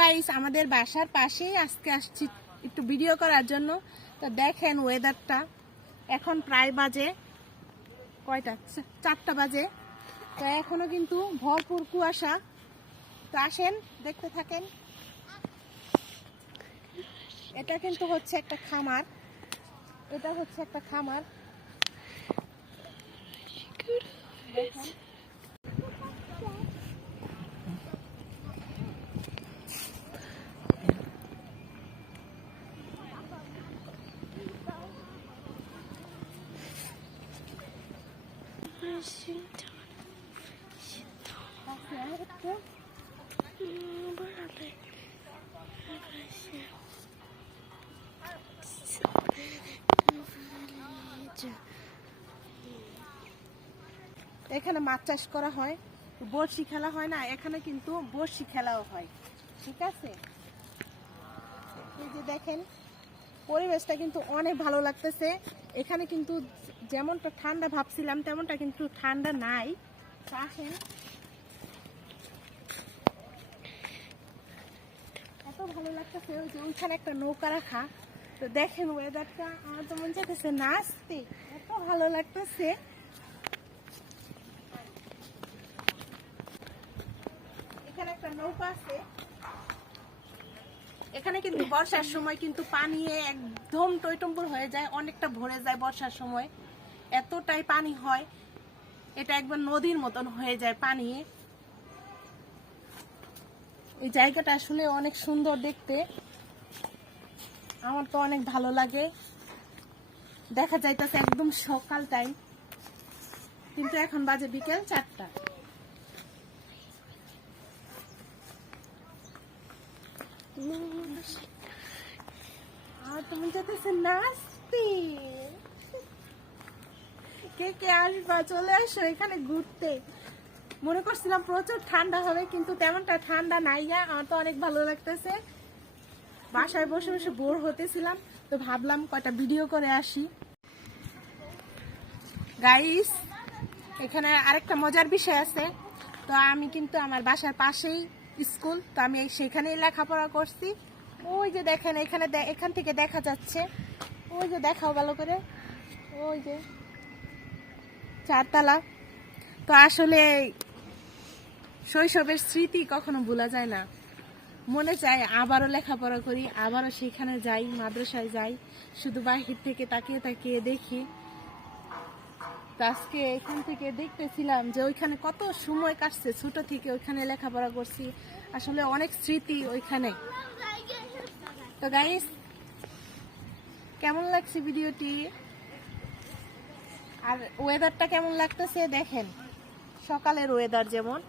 Guys, আমাদের বাসার পাশেই আজকে আসছি একটু ভিডিও করার জন্য। তো দেখেন ওয়েদারটা, এখন প্রায় বাজে কয়টা, 4টা বাজে। তো এখনো কিন্তু ভরপুর কুয়াশা। তো আসেন দেখতে থাকেন। এটা কিন্তু হচ্ছে একটা খামার, এটা হচ্ছে একটা খামার। দেখেন এখানে মাছ চাষ করা হয়, বড়শি খেলা হয় না, এখানে কিন্তু বড়শি খেলাও হয়। ঠিক আছে, এই যে দেখেন পরিবেশটা কিন্তু অনেক ভালো লাগতেছে। এখানে কিন্তু যেমনটা ঠান্ডা ভাবছিলাম তেমনটা কিন্তু ঠান্ডা নাই। আসেন, এত ভালো লাগতেছে। ওই যে ওইখানে একটা নৌকা রাখা। তো দেখেন ওয়েদারটা, আমার তো মন চাইতেছে নাচতে, এত ভালো লাগতেছে। এখানে একটা নৌকা আছে। এখানে কিন্তু বর্ষার সময় কিন্তু পানি একদম টইটম্বুর হয়ে যায়, অনেকটা ভরে যায় বর্ষার সময়, এতটাই পানি হয়। এটা একবার নদীর মতন হয়ে যায় পানি। এই জায়গাটা আসলে অনেক সুন্দর দেখতে, আমার তো অনেক ভালো লাগে। দেখা যাইতেছে একদম সকাল টাইম, কিন্তু এখন বাজে বিকেল 4টা। আর তুমি যেতেছে নাচতে। কে কে আসবা, চলে আসো এখানে ঘুরতে। মনে করছিলাম প্রচুর ঠান্ডা হবে, কিন্তু তেমনটা ঠান্ডা নাই। আমার তো অনেক ভালো লাগতেছে। বাসায় বসে বসে বোর হতেছিলাম, তো ভাবলাম কয়টা ভিডিও করে আসি। গাইস, এখানে আরেকটা মজার বিষয় আছে। তো আমি কিন্তু আমার বাসার পাশেই স্কুল, তো আমি সেখানেই লেখাপড়া করছি। ওই যে দেখেন এখান থেকে দেখা যাচ্ছে, ওই যে দেখাও ভালো করে, ওই যে 4তলা। তো আসলে শৈশবের স্মৃতি কখনো ভোলা যায় না, মনে চায় আবারও লেখাপড়া করি, আবারও সেখানে যাই, মাদ্রাসায় যাই। শুধু বাহির থেকে তাকিয়ে তাকিয়ে দেখি। আজকে এখান থেকে দেখতেছিলাম যে ওইখানে কত সময় কাটছে, ছোট থেকে ওইখানে লেখাপড়া করছি, আসলে অনেক স্মৃতি ওইখানে। তো গাইস, কেমন লাগছে ভিডিওটি, আর ওয়েদারটা কেমন লাগতেছে দেখেন, সকালের ওয়েদার যেমন।